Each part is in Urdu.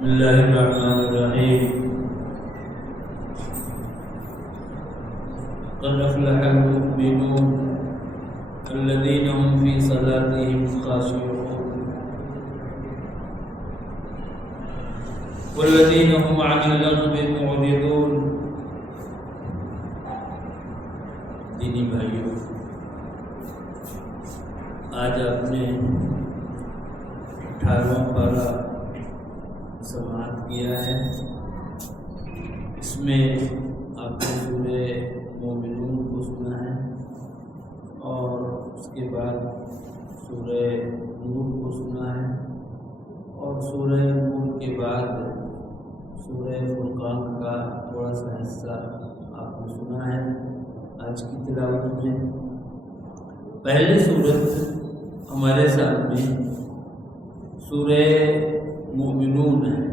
بسم الله الرحمن الرحيم قد أفلح المؤمنون الذين هم في صلاتهم خاشعون والذين هم عن اللغو معرضون. دینی بھائیوں، آج آپ نے 18واں پارہ سماعت کیا ہے. اس میں آپ نے سورہ مومنون کو سنا ہے اور اس کے بعد سورہ نور کو سنا ہے اور سورہ نور کے بعد سورہ فرقان کا تھوڑا سا حصہ آپ نے سنا ہے. آج کی تلاوت میں پہلی سورت ہمارے سامنے سورہ مومنون ہے.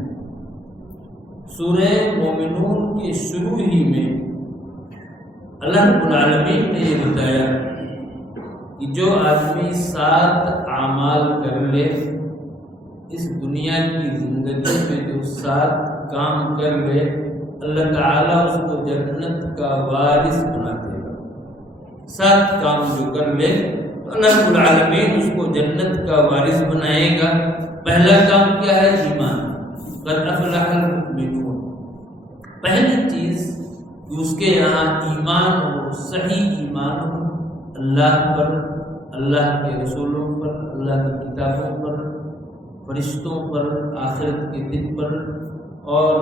سورہ مومنون کے شروع ہی میں اللہ رب العالمین نے یہ بتایا کہ جو آدمی 7 اعمال کر لے، اس دنیا کی زندگی میں جو 7 کام کر لے، اللہ تعالیٰ اس کو جنت کا وارث بنا دے گا. 7 کام جو کر لے تو اللہ رب العالمین اس کو جنت کا وارث بنائے گا. پہلا کام کیا ہے؟ ایمان. قد افلح المؤمنون. پہلی چیز کہ اس کے یہاں ایمان ہو، صحیح ایمان ہو، اللہ پر، اللہ کے رسولوں پر، اللہ کی کتابوں پر، فرشتوں پر، آخرت کے دن پر اور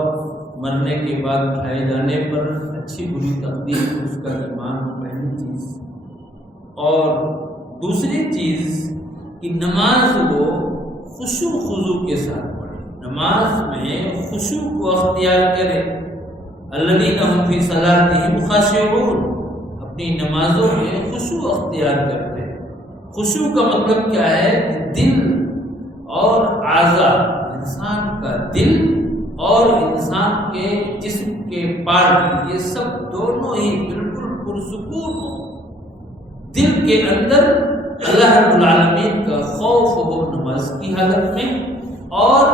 مرنے کے بعد اٹھائے جانے پر، اچھی بری تقدیر پر اس کا ایمان ہو. پہلی چیز. اور دوسری چیز کہ نماز وہ خشوع خضوع کے ساتھ پڑھے، نماز میں خشوع کو اختیار کرے. الذین هم فی صلاتهم خاشعون. اپنی نمازوں میں خشوع اختیار کرتے ہیں. خشوع کا مطلب کیا ہے؟ کہ دل اور اعضاء، انسان کا دل اور انسان کے جسم کے پارٹ، یہ سب دونوں ہی بالکل پرسکون ہو. دل کے اندر اللہ رب العالمین کا خوف ہو نماز کی حالت میں، اور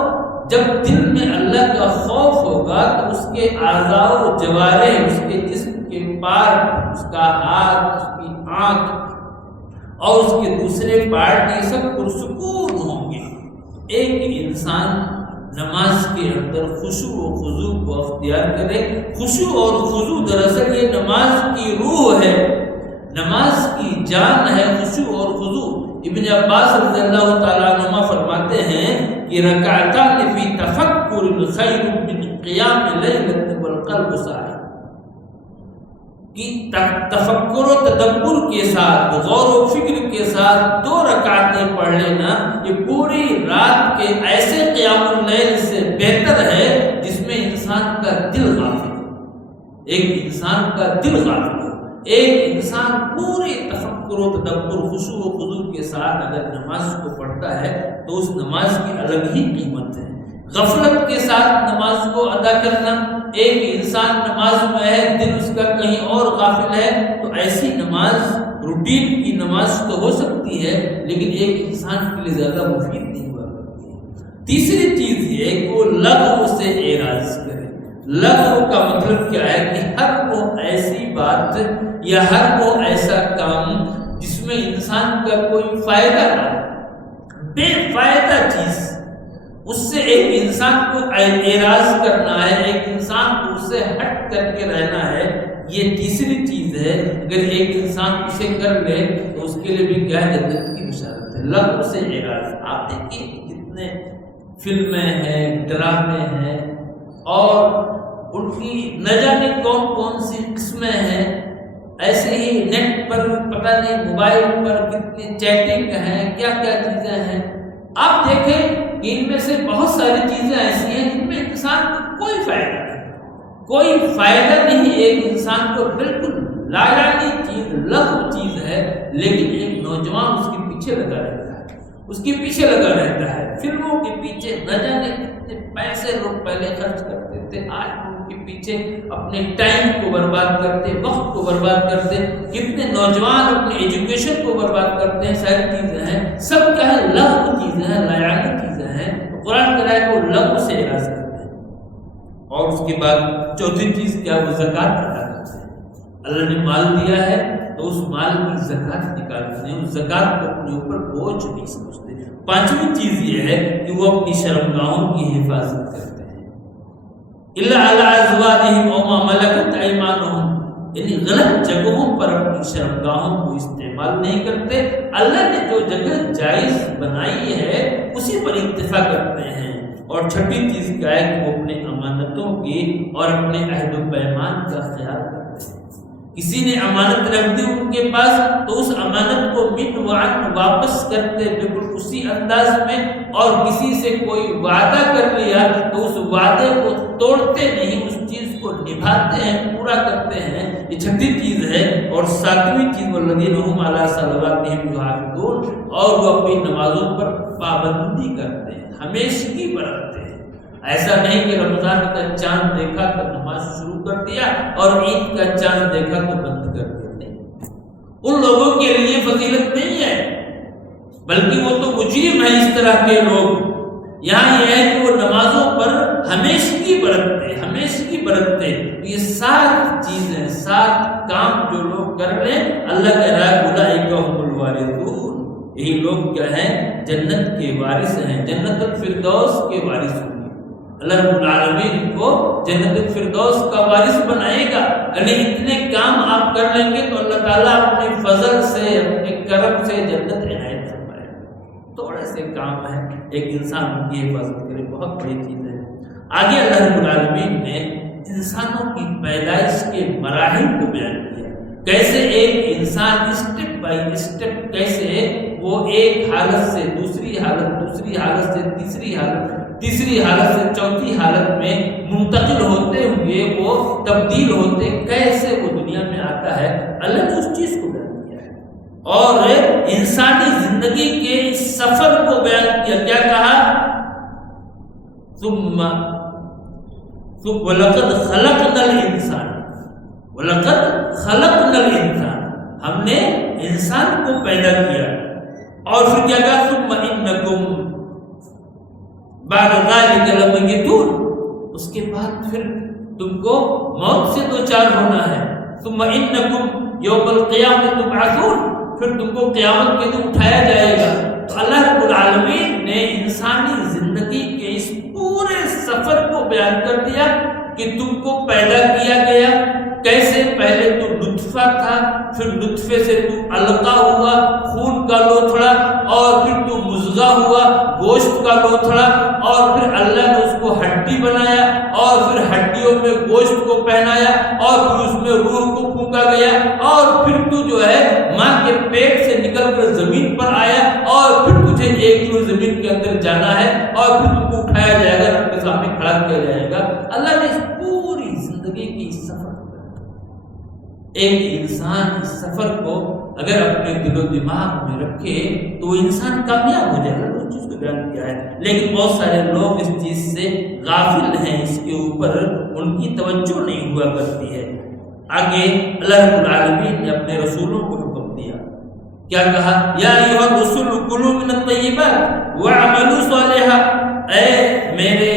جب دل میں اللہ کا خوف ہوگا تو اس کے اعضاء و جوارح، اس کے جسم کے پارٹ، اس کا ہاتھ، اس کی آنکھ اور اس کے دوسرے پارٹ، یہ سب پرسکون ہوں گے. ایک انسان نماز کے اندر خشوع و خضوع کو اختیار کرے. خشوع اور خضوع دراصل یہ نماز کی روح ہے، نماز کی جان ہے خشوع اور خضوع. ابن عباس رضی اللہ تعالیٰ عنہما فرماتے ہیں کہ رکعتان فی تفکر خیر من قیام لیلۃ والقلب صاحی. کہ تفکر و تدبر کے ساتھ، غور و فکر کے ساتھ 2 رکعتیں پڑھ لینا، یہ پوری رات کے ایسے قیام اللیل سے بہتر ہے جس میں انسان کا دل غافل ہو. ایک انسان کا دل غافل ہو، ایک انسان پورے تفکر و تدبر، خشوع و خضوع کے ساتھ اگر نماز کو پڑھتا ہے تو اس نماز کی الگ ہی قیمت ہے. غفلت کے ساتھ نماز کو ادا کرنا، ایک انسان نماز میں ہے، دل اس کا کہیں اور غافل ہے، تو ایسی نماز روٹین کی نماز تو ہو سکتی ہے لیکن ایک انسان کے لیے زیادہ مفید نہیں ہوا کرتی ہے. تیسری چیز یہ کہ وہ لغو سے اعراض کرے. لغو کا مطلب کیا ہے؟ کہ ہر وہ ایسی بات یا ہر وہ ایسا کام جس میں انسان کا کوئی فائدہ نہ ہو، بے فائدہ چیز، اس سے ایک انسان کو اعراض کرنا ہے، ایک انسان کو اس سے ہٹ کر کے رہنا ہے. یہ تیسری چیز ہے. اگر ایک انسان اسے کر لے تو اس کے لیے بھی کیا جنت کی بشارت ہے. لغو سے اعراض. آپ دیکھیے کتنے فلمیں ہیں، ڈرامے ہیں اور ان کی نہ جانے کون کون سی قسمیں ہیں. ایسے ہی نیٹ پر پتہ نہیں موبائل پر کتنی چیٹنگ ہیں، کیا کیا چیزیں ہیں. آپ دیکھیں ان میں سے بہت ساری چیزیں ایسی ہیں جن میں انسان کو کوئی فائدہ نہیں، کوئی فائدہ نہیں. ایک انسان کو بالکل لایانی چیز، لغو چیز ہے، لیکن ایک نوجوان اس کے پیچھے لگا رہتا ہے، اس کے پیچھے لگا رہتا ہے. فلموں کے پیچھے نہ جانے کتنے پیسے لوگ پہلے خرچ کرتے تھے، آج کے پیچھے اپنے ٹائم کو برباد کرتے، وقت کو برباد کرتے. کتنے نوجوان اپنے ایجوکیشن کو برباد کرتے ہیں. ساری چیزیں ہیں، سب کیا ہے؟ لغو چیزیں ہیں، لایانی چیزیں ہیں. قرآن کہہ رہا ہے کہ وہ لغو سے اعراض کرتے ہیں. اور اس کے بعد چوتھی چیز کیا؟ وہ زکوٰۃ ادا کرتے ہیں. اللہ نے مال دیا ہے تو اس مال کی زکوٰۃ نکالتے ہیں، اس زکوٰۃ کو اپنے اوپر بوجھ نہیں سمجھتے. پانچویں چیز یہ ہے کہ وہ اپنی شرمگاہوں کی حفاظت کرتے ہیں. الا علی ازواجہم او ما ملکت ایمانہم، یعنی غلط جگہوں پر اپنی شرمگاہوں کو استعمال نہیں کرتے. اللہ نے جو جگہ جائز بنائی ہے اسی پر اکتفا کرتے ہیں. اور چھٹی چیز کیا ہے کہ وہ اپنے امانتوں کی اور اپنے عہد و پیمان کا خیال کرتے ہیں. کسی نے امانت رکھ دی ان کے پاس تو اس امانت کو من وعن واپس کرتے بالکل اسی انداز میں، اور کسی سے کوئی وعدہ کر لیا تو اس وعدے کو توڑتے نہیں، اس چیز کو نبھاتے ہیں، پورا کرتے ہیں. یہ چھٹی چیز ہے. اور ساتویں چیز والذین هم علی صلواتہم یحافظون، اور وہ اپنی نمازوں پر پابندی کرتے ہیں، ہمیشگی برتتے ہیں. ایسا نہیں کہ رمضان کا چاند دیکھا تو نماز شروع کر دیا اور عید کا چاند دیکھا تو بند کر دیا. نہیں، ان لوگوں کے لیے فضیلت نہیں ہے، بلکہ وہ تو مجرم ہیں اس طرح کے لوگ. یہاں یہ ہے کہ وہ نمازوں پر ہمیشگی برتتے، ہمیشگی برتتے. یہ 7 چیزیں، 7 کام جو لوگ کر لیں، اللہ کہہ رہا ہے اولئک هم الوارثون، یہی لوگ کیا ہیں؟ جنت کے وارث ہیں، جنت الفردوس کے وارث ہوں گے. اللہ رب العالمین کو جنت الفردوس کا وارث بنائے گا. یعنی اتنے کام آپ کر لیں گے تو اللہ تعالیٰ اپنے فضل سے، اپنے کرم سے جنت عنایت فرمائے گا. تھوڑے سے کام ہیں، ایک انسان ان کی حفاظت کرے، بہت بڑی چیز ہے. آگے اللہ رب العالمین نے انسانوں کی پیدائش کے مراحل کو بیان کیا، کیسے ایک انسان اسٹیپ بائی اسٹیپ کیسے وہ ایک حالت سے دوسری حالت، دوسری حالت سے تیسری حالت، تیسری حالت سے چوتھی حالت میں منتقل ہوتے ہوئے وہ تبدیل ہوتے، کیسے وہ دنیا میں آتا ہے. اللہ نے اس چیز کو بیان کیا ہے اور انسانی زندگی کے اس سفر کو بیان کیا. کیا کہا؟ وَلَقَدْ خَلَقْنَا الْإِنسَانَ، وَلَقَدْ خَلَقْنَا الْإِنسَانَ، ہم نے انسان کو پیدا کیا. اور پھر کیا کہا؟ ثُمَّ إِنَّكُمْ بعد ذلك لمیتون، اس کے بعد پھر تم کو موت سے دوچار ہونا ہے. ثم انکم یوم القیامۃ تبعثون، پھر تم کو قیامت کے دن اٹھایا جائے گا. تو اللہ رب العالمین نے انسانی زندگی کے اس پورے سفر کو بیان کر دیا کہ تم کو پیدا کیا گیا کیسے. پہلے تو نطفہ تھا، پھر نطفے سے تو علقہ ہوا، خون کا لوتھڑا، اور پھر تو مضغہ ہوا، گوشت کا لوتھڑا، اور پھر اللہ نے اس کو ہڈی بنایا، اور پھر ہڈیوں میں گوشت کو پہنایا، اور پھر اس میں روح کو پھونکا گیا، اور پھر تو جو ہے ماں کے پیٹ سے نکل کر زمین پر آیا، اور پھر تجھے ایک دور زمین کے اندر جانا ہے، اور پھر تم کو اٹھایا جائے گا، رب کے سامنے کھڑا کیا جائے گا. اللہ نے اس پوری زندگی کی اس سفر، ایک انسان اس سفر کو اگر اپنے دل و دماغ میں رکھے تو وہ انسان کامیاب ہو جائے گا. اس چیز کو بیان کیا ہے، لیکن بہت سارے لوگ اس چیز سے غافل ہیں، اس کے اوپر ان کی توجہ نہیں ہوا کرتی ہے. آگے اللہ رب العالمین نے اپنے رسولوں کو حکم دیا. کیا کہا؟ یا ایھا الرسل کلوا من الطیبات واعملوا صالحا، اے میرے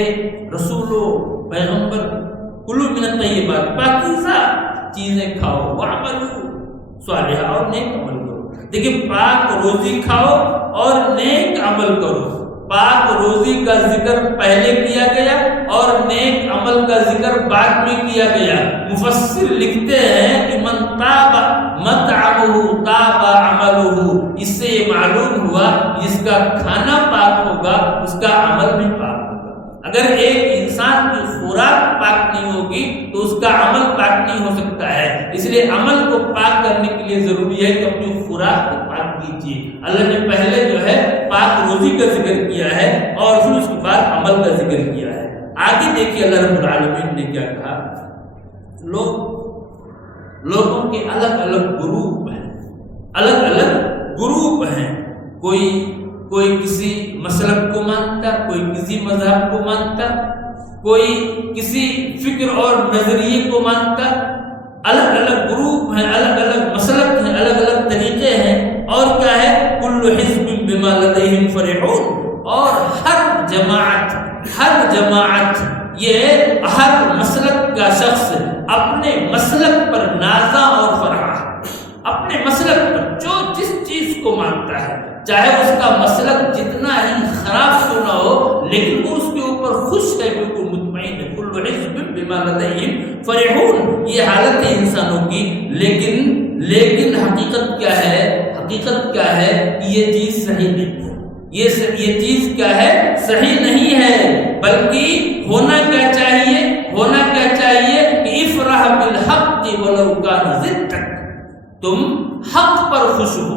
رسولو پیغمبر، کلوا من الطیبات، پاکیزہ چیزیں کھاؤ، وعملوا صالحا، اور نیک عمل کرو. دیکھیں، پاک روزی کھاؤ اور نیک عمل کرو. پاک روزی کا ذکر پہلے کیا گیا اور نیک عمل کا ذکر بعد میں کیا گیا. مفسر لکھتے ہیں کہ من طاب مطعمہ طاب عملہ، اس سے یہ معلوم ہوا جس کا کھانا پاک ہوگا اس کا عمل بھی پاک ہوگا. اگر ایک انسان کی خوراک پاک نہیں ہوگی تو اس کا عمل پاک نہیں ہو سکتا ہے. اس لیے عمل کو پاک کرنے کے لیے ضروری ہے کہ اپنی خوراک کو پاک کیجیے. اللہ نے پہلے جو ہے پاک روزی کا ذکر کیا ہے اور پھر اس کے بعد عمل کا ذکر کیا ہے. آگے دیکھیے اللہ رب العالمین نے کیا کہا. لوگوں کے الگ الگ گروپ ہیں، الگ الگ گروپ ہیں. کوئی کسی مسلک کو مانتا، کوئی کسی مذہب کو مانتا، کوئی کسی فکر اور نظریے کو مانتا. الگ الگ گروپ ہیں، الگ الگ مسلک ہیں، الگ الگ طریقے ہیں. اور کیا ہے؟ کل حزب بما لدیہم فرحون، اور ہر جماعت، ہر جماعت، یہ ہر مسلک کا شخص اپنے مسلک پر نازا اور فرحا ہے، اپنے مسلک پر جو جس چیز کو مانتا ہے، چاہے اس کا مسلک جتنا ہی خراب کیوں نہ ہو، لیکن وہ اس کے اوپر خوش ہے، بالکل مطمئن ہے۔ کل حزب بما لدیہم فرحون، یہ حالت ہے انسانوں کی، لیکن حقیقت کیا ہے؟ حقیقت کیا ہے کہ یہ چیز صحیح نہیں ہے، یہ چیز کیا ہے؟ صحیح نہیں ہے، بلکہ ہونا کیا چاہیے؟ ہونا کیا چاہیے کہ افرح بالحق ولو کان ضدک، تم حق پر خوش ہو،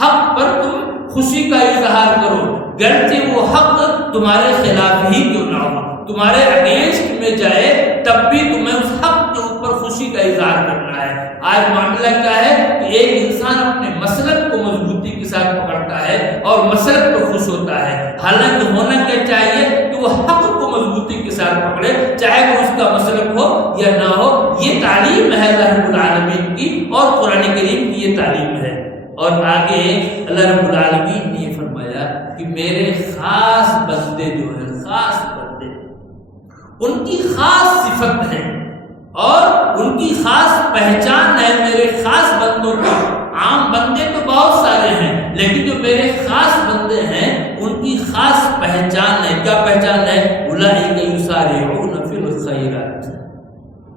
حق پر تم خوشی کا اظہار کرو، گرچہ وہ حق تمہارے خلاف ہی کیوں نہ ہو، تمہارے اگینسٹ میں جائے، تب بھی تمہیں اس حق کے اوپر خوشی کا اظہار کرنا ہے۔ آج معاملہ کیا ہے کہ ایک انسان اپنے مسلک کو مضبوطی کے ساتھ پکڑتا ہے اور مسلک پر خوش ہوتا ہے، حالانکہ ہونا کیا چاہیے کہ وہ حق کو مضبوطی کے ساتھ پکڑے، چاہے وہ اس کا مسلک ہو یا نہ ہو۔ یہ تعلیم ہے اللہ رب العالمین کی، اور قرآن کریم کی یہ تعلیم ہے۔ اور آگے اللہ رب العالمین نے یہ فرمایا کہ میرے خاص بندے جو ہیں، خاص بندے، ان کی خاص صفت ہے اور ان کی خاص پہچان ہے، میرے خاص بندوں کی۔ عام بندے تو بہت سارے ہیں، لیکن جو میرے خاص بندے ہیں ان کی خاص پہچان ہے۔ کیا پہچان ہے؟ اولئک یسارعون فی الخیرات،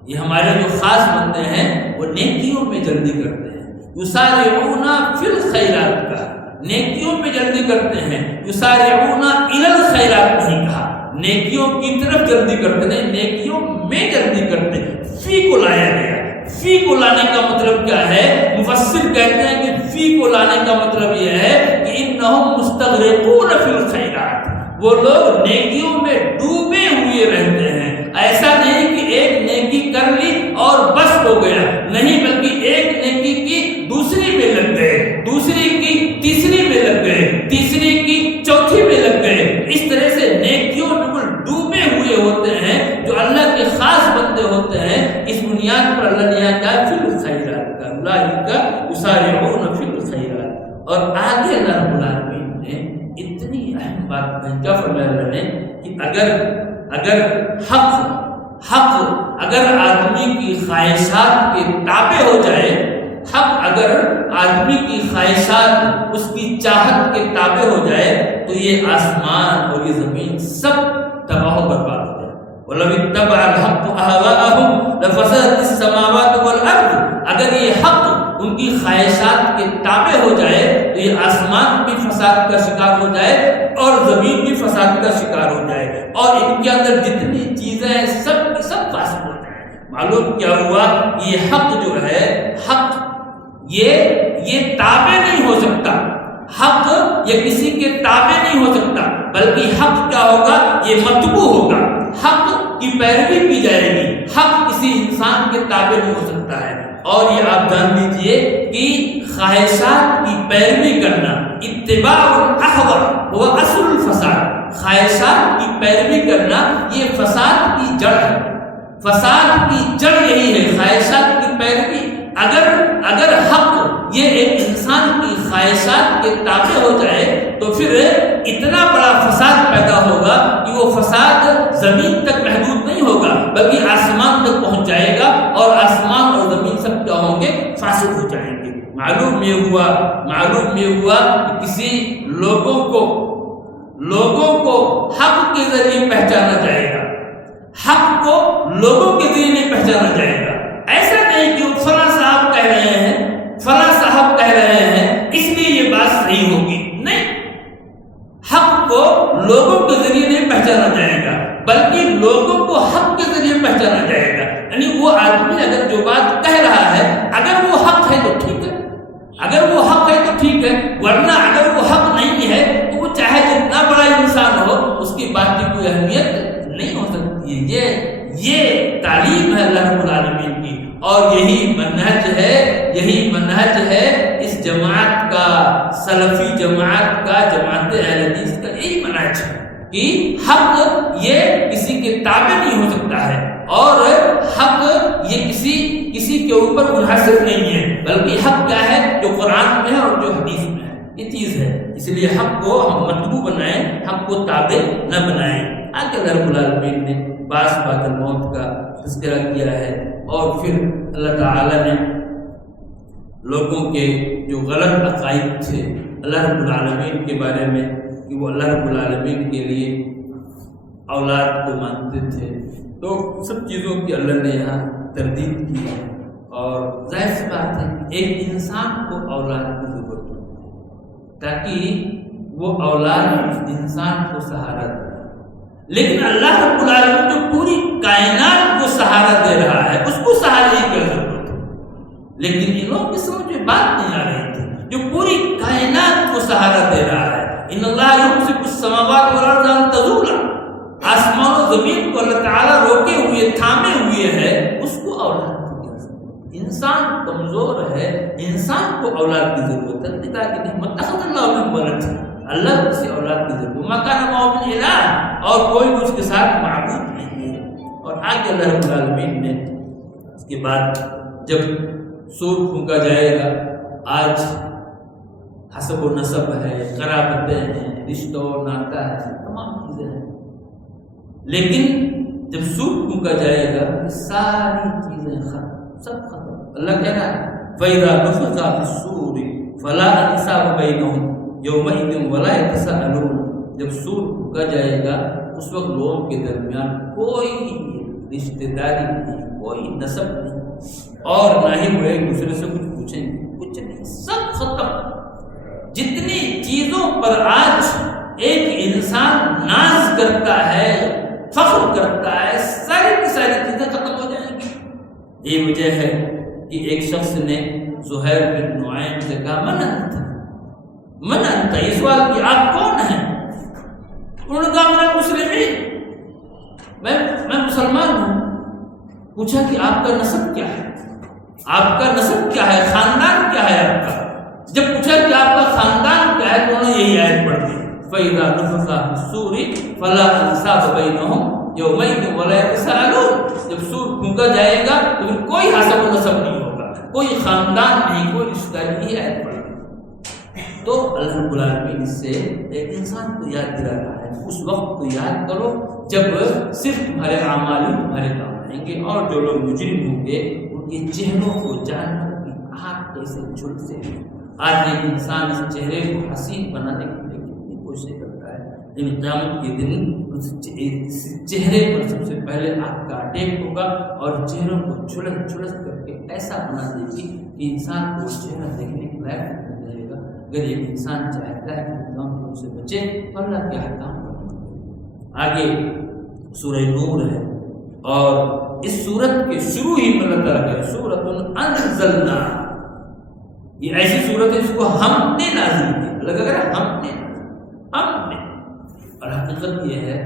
یہ ہمارے جو خاص بندے ہیں وہ نیکیوں میں جلدی کرتے ہیں۔ یسارعون فی الخیرات کا، نیکیوں میں جلدی کرتے ہیں۔ یسارعون الی الخیرات نہیں کہا، نیکیوں کی طرف جلدی کرتے ہیں، نیکیوں میں جلدی کرتے ہیں۔ فی کو لایا گیا، فی کو لانے کا مطلب کیا ہے؟ مفسر کہتے ہیں کہ فی کو لانے کا مطلب یہ ہے کہ انہم مستغرقون فی الخیرات، وہ لوگ نیکیوں میں ڈوبے ہوئے رہتے ہیں۔ ایسا نہیں کہ ایک نیکی کر لی اور بس ہو گیا، نہیں، بلکہ ایک نیکی کی دوسری میں لگ گئے، دوسری کی تیسری میں لگ گئے، تیسری کی چوتھی میں لگ گئے۔ اس طرح سے نیکیوں میں بالکل ڈوبے ہوئے ہوتے ہیں جو اللہ کے خاص بندے ہوتے ہیں۔ اس بنیاد پر اللہ نے یہاں کہا فی الخیرات کا، اولئک یسارعون فی الخیرات۔ اور آگے اللہ رب العالمین نے اتنی اہم بات کہی، کیا فرمایا اللہ نے کہ اگر حق اگر آدمی کی خواہشات کے تابع ہو جائے، حق اگر آدمی کی خواہشات اس کی چاہت کے تابع ہو جائے، تو یہ آسمان اور یہ زمین سب تباہ و برباد ہو جائے۔ وَلَوِ اتَّبَعَ الْحَقُّ أَهْوَاءَهُمْ لَفَسَدَتِ السَّمَاوَاتُ وَالْأَرْضُ، اگر یہ حق ان کی خواہشات کے تابع ہو جائے تو یہ آسمان بھی فساد کا شکار ہو جائے اور زمین بھی فساد کا شکار ہو جائے، اور ان کے اندر جتنی چیزیں ہیں سب کی سب فاسد ہو جائیں۔ معلوم کیا ہوا؟ یہ حق جو ہے، حق یہ تابع نہیں ہو سکتا، حق یہ کسی کے تابع نہیں ہو سکتا، بلکہ حق کیا ہوگا؟ یہ مطبوع ہوگا، حق کی پیروی کی جائے گی، حق کسی انسان کے تابع نہیں ہو سکتا ہے۔ اور یہ آپ جان لیجئے کہ خواہشات کی پیروی کرنا، اتباع الاہواء وہ اصل الفساد، خواہشات کی پیروی کرنا یہ فساد کی جڑ ہے، فساد کی جڑ یہی ہے، خواہشات کی پیروی۔ اگر حق یہ ایک انسان کی خواہشات کے تابع ہو جائے تو پھر اتنا بڑا فساد پیدا ہوگا کہ وہ فساد زمین تک محدود نہیں ہوگا بلکہ آسمان تک پہنچ جائے گا، اور آسمان اور زمین سب کیا ہوں گے؟ فاسد ہو جائیں گے۔ معلوم یہ ہوا کہ کسی لوگوں کو حق کے ذریعے پہچانا جائے گا، حق کو لوگوں کے ذریعے نہیں پہچانا جائے گا۔ ایسا نہیں کہ فلاں صاحب کہہ رہے ہیں، فلاں صاحب کہہ رہے ہیں اس لیے یہ بات صحیح ہوگی، نہیں، حق کو لوگوں کے ذریعے نہیں پہچانا جائے گا بلکہ لوگوں کو حق کے ذریعے پہچانا جائے گا۔ یعنی وہ آدمی اگر جو بات کہہ رہا ہے اگر وہ حق ہے تو ٹھیک ہے، اگر وہ حق ہے تو ٹھیک ہے، ورنہ اگر وہ حق نہیں ہے تو وہ چاہے جتنا بڑا انسان ہو اس کی بات کی کوئی اہمیت نہیں ہو سکتی ہے۔ یہ تعلیم ہے اللہ رب العالمین کی، اور یہی منہج ہے اس جماعت کا، سلفی جماعت کا، جماعت اہل حدیث کا یہی منہج ہے کہ حق یہ کسی کے تابع نہیں ہو سکتا ہے، اور حق یہ کسی کے اوپر منحصر نہیں ہے، بلکہ حق کیا ہے؟ جو قرآن میں ہے اور جو حدیث میں ہے۔ یہ چیز ہے، اس لیے حق کو ہم مطلوب بنائیں، حق کو تابع نہ بنائیں۔ آگے اللہ رب العالمین نے بعث بعد الموت کا تذکرہ کیا ہے، اور پھر اللہ تعالیٰ نے لوگوں کے جو غلط عقائد تھے اللہ رب العالمین کے بارے میں، کہ وہ اللہ رب العالمین کے لیے اولاد کو مانتے تھے، تو سب چیزوں کی اللہ نے یہاں تردید کی ہے۔ اور ظاہر سی بات ہے کہ ایک انسان کو اولاد کی ضرورت ہے تاکہ وہ اولاد انسان کو سہارا دے، لیکن اللہ رب العالمین جو پوری کائنات کو سہارا دے رہا ہے اس کو سہارے کی ضرورت ہے، لیکن ان لوگوں کی سمجھ میں بات نہیں آ رہی تھی۔ جو پوری کائنات کو سہارا دے رہا ہے، ان اللہ یمسک السماوات والارض ان تزولا، آسمان و زمین کو اللہ تعالیٰ روکے ہوئے تھامے ہوئے ہے، اس کو اولاد کی ضرورت ہے۔ انسان کمزور ہے، انسان کو اولاد کی ضرورت ہے۔ اللہ کہا کہ نہیں متخذ اللہ من ولد، اللہ کو کسی اولاد کی ضرورت ہے، ما کان معه من الہ، اور کوئی اس کے ساتھ معبود نہیں ہے۔ اور آگے اللہ رب العالمین نے اس کے بعد جب سور پھونکا جائے گا، آج حسب و نسب ہے، قرابتیں ہیں، رشتہ و ناتا ہے، تمام چیزیں ہیں، لیکن جب سور پھونکا جائے گا یہ ساری چیزیں ختم، سب ختم۔ اللہ کہہ رہا ہے فَإِذَا نُفِخَ فِي الصُّورِ فَلَا أَنْسَابَ بَيْنَهُمْ يَوْمَئِذٍ وَلَا يَتَسَاءَلُونَ، جب سور پھونکا جائے گا اس وقت لوگوں کے درمیان کوئی رشتہ داری نہیں، کوئی نسب نہیں، اور نہ ہی وہ ایک دوسرے سے کچھ پوچھیں گے، کچھ نہیں، سب ختم۔ جتنی چیزوں پر آج ایک انسان ناز کرتا ہے، فخر کرتا ہے، ساری کی ساری چیزیں ختم ہو جائیں گی۔ یہ وجہ ہے کہ ایک شخص نے زہیر بن نعیم سے کہا من انت، یہ سوال کہ آپ کون ہیں؟ انہوں نے کہا میں مسلمین، میں مسلمان ہوں۔ پوچھا کہ آپ کا نسب کیا ہے، آپ کا نسب کیا ہے، خاندان کیا ہے آپ کا؟ جب پوچھا کہ آپ کا خاندان کیا ہے تو انہوں نے یہی آیت پڑھ دی فَإِذَا نُفِخَ فِي الصُّورِ فَلَا أَنْسَابَ بَيْنَهُمْ يَوْمَئِذٍ وَلَا يَتَسَاءَلُونَ، جب سور پھونکا جائے گا تو پھر کوئی حسب و نسب نہیں ہوگا، کوئی خاندان نہیں، کوئی رشتہ داری نہیں، آیت پڑھ دی۔ تو اللہ رب العالمین اس سے ایک انسان کو یاد دلا رہا ہے، اس وقت کو یاد کرو جب صرف تمہارے اعمال تمہارے کام آئیں گے، اور جو لوگ مجرم ہوں گے ان کے چہروں کو جانور کی آنکھ کیسے جھلسے ہیں۔ آج ایک انسان اس چہرے کو حسین بنانے کے لیے کتنی کوشش کرتا ہے، لیکن قیامت کے دن اس چہرے پر سب سے پہلے آنکھ کا اٹیک ہوگا اور چہروں کو جھلس کر کے ایسا بنا دے گی کہ انسان کو چہرہ دیکھنے کے لائق نہیں رہے گا۔ اگر ایک انسان چاہتا ہے کہ ہم سے بچے تو اللہ کے احکام پر۔ آگے سورہ نور ہے، اور اس سورت کے شروع ہی میں اللہ تعالیٰ کہ سورۃ انزلنا، یہ ایسی صورت ہے جس کو ہم نے نازل کی۔ اللہ کہہ رہا ہے ہم نے، اور حقیقت یہ ہے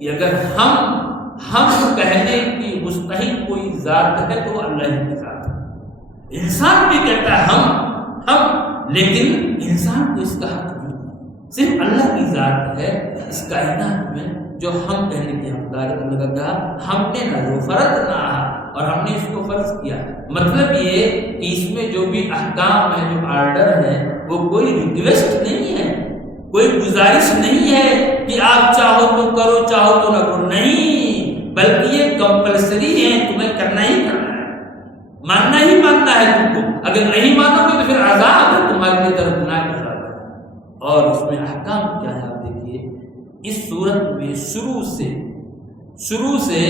کہ اگر ہم کہنے کی مستحق کوئی ذات ہے تو اللہ ہی کی ذات ہے۔ انسان بھی کہتا ہے ہم، لیکن انسان کو اس کا حق نہیں، صرف اللہ کی ذات ہے اس کائنات میں جو ہم کہنے کی حقدار ہے۔ اللہ کا کہا ہم نے نہ وہ فرض نہ، اور ہم نے اس کو فرض کیا۔ مطلب یہ کہ اس میں جو بھی احکام ہے، جو آرڈر ہے، وہ کوئی ریکویسٹ نہیں ہے، کوئی گزارش نہیں ہے کہ آپ چاہو تو کرو چاہو تو نہ کرو، نہیں، بلکہ یہ کمپلسری ہے، تمہیں کرنا ہی کرنا ہے، ماننا ہی ماننا ہے تم کو۔ اگر نہیں مانو گے تو پھر عذاب ہے تمہارے لیے، دردناک عذاب ہے۔ اور اس میں احکام کیا ہے آپ دیکھیے، اس صورت میں شروع سے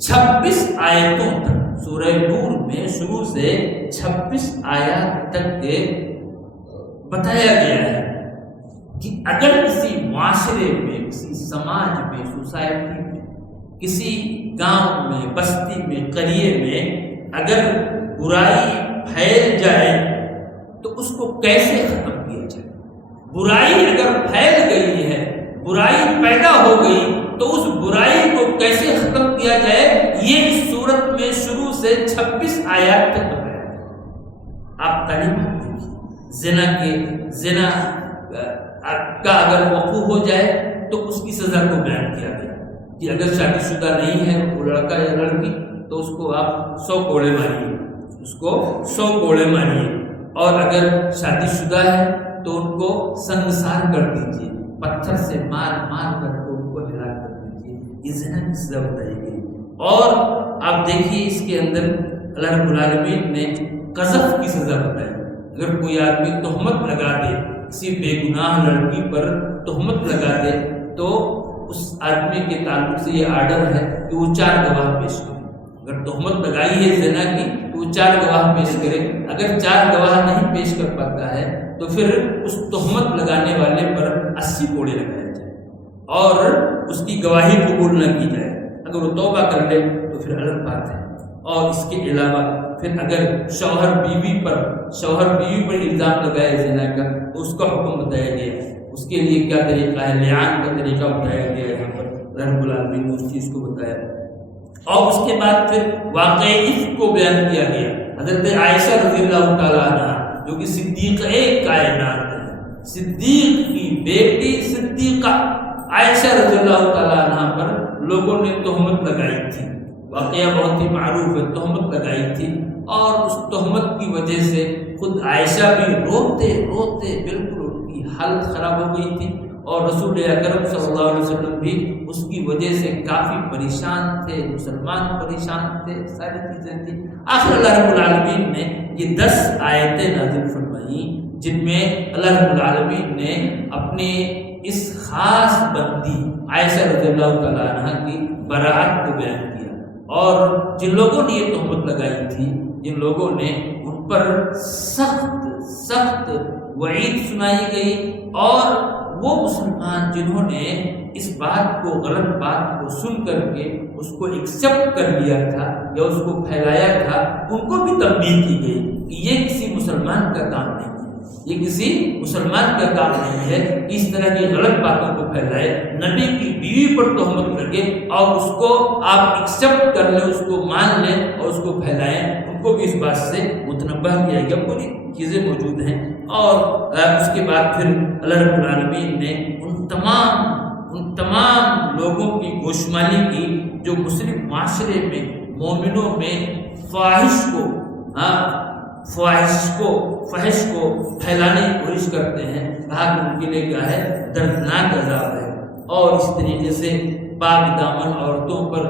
26 آیتوں تک، سورہ نور میں شروع سے 26 آیات تک کے بتایا گیا ہے کہ اگر کسی معاشرے میں، کسی سماج میں، سوسائٹی میں، کسی گاؤں میں، بستی میں، قریے میں اگر برائی پھیل جائے تو اس کو کیسے ختم کیا جائے۔ برائی اگر پھیل گئی ہے، برائی پیدا ہو گئی تو اس برائی کو کیسے ختم کیا جائے، یہ اس صورت میں شروع سے 26 آیات تک بتایا ہے۔ آپ تعلیم دیکھیے، زنا کا اگر وقوع ہو جائے تو اس کی سزا کو بیان کیا گیا کہ اگر شادی شدہ نہیں ہے وہ لڑکا یا لڑکی تو اس کو آپ 100 کوڑے ماریے، اور اگر شادی شدہ ہے تو ان کو سنگسار کر دیجیے، پتھر سے مار مار کر کے ان کو ہلاک کر دیجیے۔ یہ زنا کی سزا بتائی گئی۔ اور آپ دیکھیے اس کے اندر اللہ رب العالمین نے قذف کی سزا بتائی۔ اگر کوئی آدمی تہمت لگا دے، کسی بے گناہ لڑکی پر تہمت لگا دے، تو اس آدمی کے تعلق سے یہ آرڈر ہے کہ وہ 4 گواہ پیش کرے۔ اگر تہمت لگائی ہے زنا کی تو وہ 4 گواہ پیش کرے۔ اگر 4 گواہ نہیں پیش کر پاتا ہے تو پھر اس تہمت لگانے والے پر 80 کوڑے لگائے جائیں اور اس کی گواہی قبول نہ کی جائے۔ اگر وہ توبہ کر لے تو پھر الگ بات ہے۔ اور اس کے علاوہ پھر اگر شوہر بیوی پر الزام لگائے زنا کا تو اس کا حکم بتایا گیا ہے۔ اس کے لیے کیا طریقہ ہے، لعان کا طریقہ بتایا گیا ہے یہاں پر رب العالمین نے اس چیز کو بتایا۔ اور اس کے بعد پھر واقعہ عفق کو بیان کیا گیا۔ حضرت عائشہ رضی اللہ تعالیٰ عنہ جو کہ صدیقہ کائنات ہے، صدیق کی بیٹی صدیقہ عائشہ رضی اللہ تعالیٰ عنہ پر لوگوں نے تہمت لگائی تھی۔ واقعہ بہت ہی معروف ہے، تہمت لگائی تھی اور اس تہمت کی وجہ سے خود عائشہ بھی روتے روتے بالکل ان کی حالت خراب ہو گئی تھی، اور رسول اکرم صلی اللہ علیہ وسلم بھی اس کی وجہ سے کافی پریشان تھے، مسلمان پریشان تھے، ساری چیزیں تھیں۔ آخر اللہ رب العالمین نے یہ 10 آیتیں نازل فرمائیں جن میں اللہ رب العالمین نے اپنے اس خاص بندی عائشہ رضی اللہ تعالیٰ عنہ کی براءت کو بیان کیا۔ اور جن لوگوں نے یہ تہمت لگائی تھی، جن لوگوں نے ان پر سخت وعید سنائی گئی، اور وہ مسلمان جنہوں نے اس بات کو، غلط بات کو سن کر کے اس کو ایکسپٹ کر لیا تھا یا اس کو پھیلایا تھا، ان کو بھی تنبیہ کی گئی کہ یہ کسی مسلمان کا کام نہیں ہے، یہ کسی مسلمان کا کام نہیں ہے کہ اس طرح کی غلط باتوں کو پھیلائے، نبی کی بیوی پر تہمت لگے اور اس کو آپ ایکسپٹ کر لیں، اس کو مان لیں اور اس کو پھیلائیں۔ ان کو بھی اس بات سے متنبہ کیا گیا، پوری چیزیں موجود ہیں۔ اور اس کے بعد پھر اللہ رب العالمین نے ان تمام لوگوں کی گوشمالی کی جو مسلم معاشرے میں مومنوں میں فحش کو پھیلانے کی کوشش کرتے ہیں، کہا کہ ان کے لیے کیا ہے، دردناک عذاب ہے۔ اور اس طریقے سے پاک دامن عورتوں پر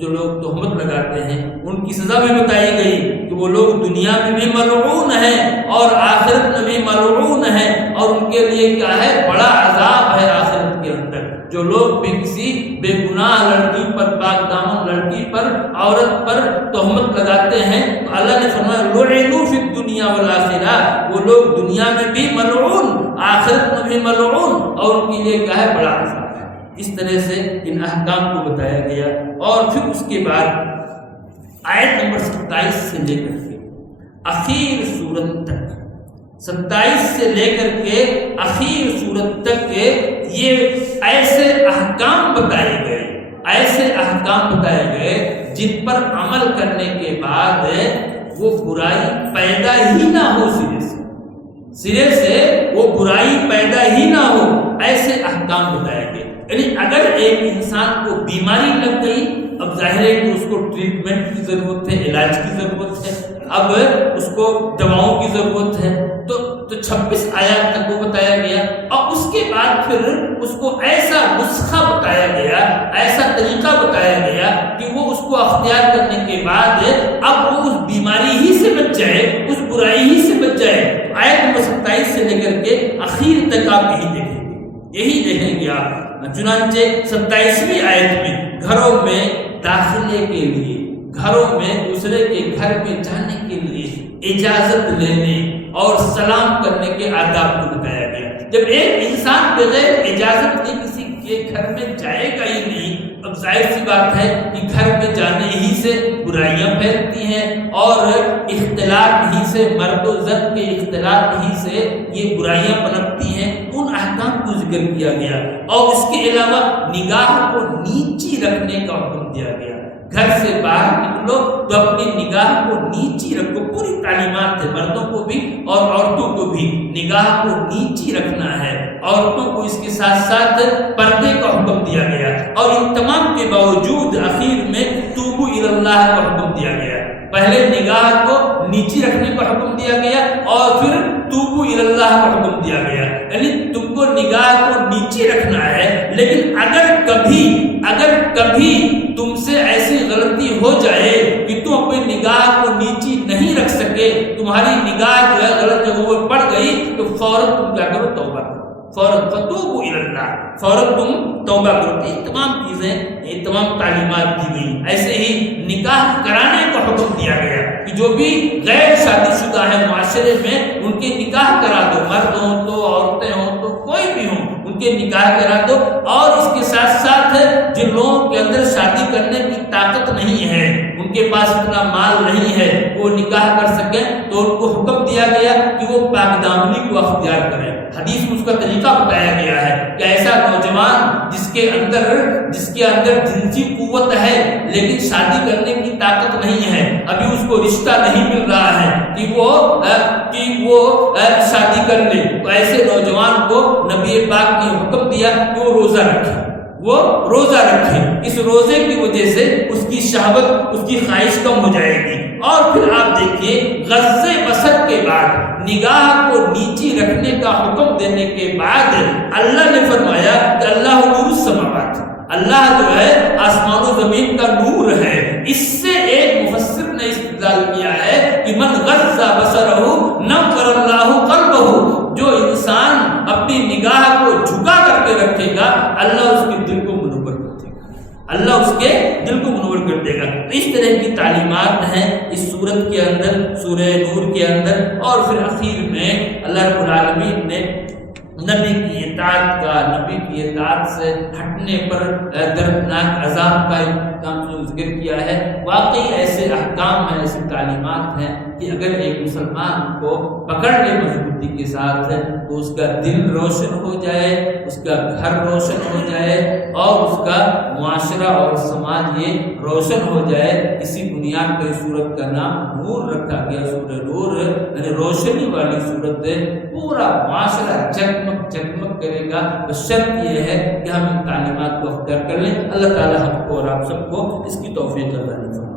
جو لوگ تہمت لگاتے ہیں ان کی سزا بھی بتائی گئی کہ وہ لوگ دنیا میں بھی ملعون ہیں اور آخرت میں بھی ملعون ہیں، اور ان کے لیے کیا ہے، بڑا عذاب ہے آخرت کے اندر۔ جو لوگ بھی کسی بے گناہ لڑکی پر، پاک دامن لڑکی پر، عورت پر تہمت لگاتے ہیں تو اللہ نے فرمایا لعنوا فی الدنیا والآخرہ، وہ لوگ دنیا میں بھی ملعون، آخرت میں بھی ملعون، اور ان کے لیے کیا ہے، بڑا عذاب ہے۔ اس طرح سے ان احکام کو بتایا گیا۔ اور پھر اس کے بعد آیت نمبر 27 سے لے کر کے اخیر سورت تک، 27 سے لے کر کے اخیر سورت تک کے یہ ایسے احکام بتائے گئے جن پر عمل کرنے کے بعد وہ برائی پیدا ہی نہ ہو، سرے سے وہ برائی پیدا ہی نہ ہو، ایسے احکام بتائے گئے۔ یعنی اگر ایک انسان کو بیماری لگ گئی، اب ظاہر ہے کہ اس کو ٹریٹمنٹ کی ضرورت ہے، علاج کی ضرورت ہے، اب اس کو دواؤں کی ضرورت ہے، تو 26 آیات تک وہ بتایا گیا، اور اس کے بعد پھر اس کو ایسا نسخہ بتایا گیا، ایسا طریقہ بتایا گیا کہ وہ اس کو اختیار کرنے کے بعد اب وہ اس بیماری ہی سے بچ جائے، اس برائی ہی سے بچ جائے۔ آیت نمبر 27 سے لے کر کے آخر تک آپ یہی دیکھیں گے آپ۔ چنانچہ 27ویں آیت میں گھروں میں داخلے کے لیے، گھروں میں دوسرے کے گھر میں جانے کے لیے اجازت لینے اور سلام کرنے کے آداب کو بتایا گیا۔ جب ایک انسان بغیر اجازت کے کسی کے گھر میں جائے گا ہی نہیں، اب ظاہر سی بات ہے کہ گھر میں جانے ہی سے برائیاں پھیلتی ہیں، اور اختلاط ہی سے، مرد و زن کے اختلاط ہی سے یہ برائیاں پنپتی ہیں۔ ان احکام کو ذکر کیا گیا، اور اس کے علاوہ نگاہ کو نیچی رکھنے کا حکم دیا گیا۔ گھر سے باہر نکلو تو اپنی نگاہ کو نیچی رکھو، پوری تعلیمات ہے مردوں کو بھی اور عورتوں کو بھی، نگاہ کو نیچی رکھنا ہے۔ عورتوں کو اس کے ساتھ ساتھ پردے کا حکم دیا گیا، اور ان تمام کے باوجود اخیر میں توبوا الی اللہ کا حکم دیا گیا۔ پہلے نگاہ کو نیچی رکھنے کا حکم دیا گیا، اور پھر توبوا الی اللہ کا حکم دیا گیا۔ کبھی تم سے ایسی غلطی ہو جائے کہ تم اپنی نگاہ کو نیچی نہیں رکھ سکے، تمہاری نگاہ جو ہے غلط جگہوں پر پڑ گئی، تو فوراً تم کیا کرو؟ توبہ کرو، فوراً فتوبوا الی اللہ، فوراً تم توبہ کرو۔ یہ تمام چیزیں، یہ تمام تعلیمات دی گئی۔ ایسے ہی نکاح کرانے کا حکم دیا گیا کہ جو بھی غیر شادی شدہ ہیں معاشرے میں ان کے نکاح کرا دو، مرد ہوں تو عورتیں ہوں تو کوئی بھی ہوں، ان کے نکاح کرا دو۔ اور اس کے ساتھ ساتھ جن لوگوں کے اندر شادی کرنے کی طاقت نہیں ہے، ان کے پاس اتنا مال نہیں ہے وہ نکاح کر سکیں، تو ان کو حکم دیا گیا کہ وہ پاک دامنی کو اختیار کریں۔ حدیث میں اس کا طریقہ بتایا گیا ہے کہ ایسا نوجوان جس کے اندر جنسی قوت ہے لیکن شادی کرنے کی طاقت نہیں ہے، ابھی اس کو رشتہ نہیں مل رہا ہے کہ وہ شادی کر لے، تو ایسے نوجوان کو نبی پاک نے حکم دیا کہ وہ روزہ رکھے، اس روزے کی وجہ سے اس کی شہوت، اس کی خواہش کم ہو جائے گی۔ اور پھر آپ دیکھیے غض بصر کے بعد نگاہ کو نیچی رکھنے کا حکم دینے کے بعد اللہ نے فرمایا کہ اللہ نور السماوات، اللہ جو ہے آسمان و زمین کا نور ہے۔ اس سے ایک مفسر نے استدلال کیا ہے کہ من غض بصرہ نور اللہ قلبہ، جو انسان اپنی نگاہ کو جھکا کر کے رکھے گا اللہ اس کے دل کو منور کر دے گا، اللہ اس کے دل کو منور کر دے گا۔ تو اس طرح کی تعلیمات ہیں اس سورت کے اندر، سورہ نور کے اندر۔ اور پھر اخیر میں اللہ رب العالمین نے نبی کی اطاعت سے ہٹنے پر دردناک عذاب کا ذکر کیا ہے۔ واقعی ایسے احکام ہیں، ایسی تعلیمات ہیں کہ اگر ایک مسلمان کو پکڑ لے مضبوطی کے ساتھ تو اس کا دل روشن ہو جائے، اس کا گھر روشن ہو جائے اور اس کا معاشرہ اور سماج یہ روشن ہو جائے۔ اسی بنیاد پر سورت کا نام نور رکھا گیا، سورہ نور یعنی روشنی والی سورت ہے۔ پورا معاشرہ جگمگ کرے گا۔ بس شرط یہ ہے کہ ہم ان تعلیمات کو اختیار کر لیں۔ اللہ تعالی ہم کو اور آپ سب کو اس کی توفیق عطا فرمائے۔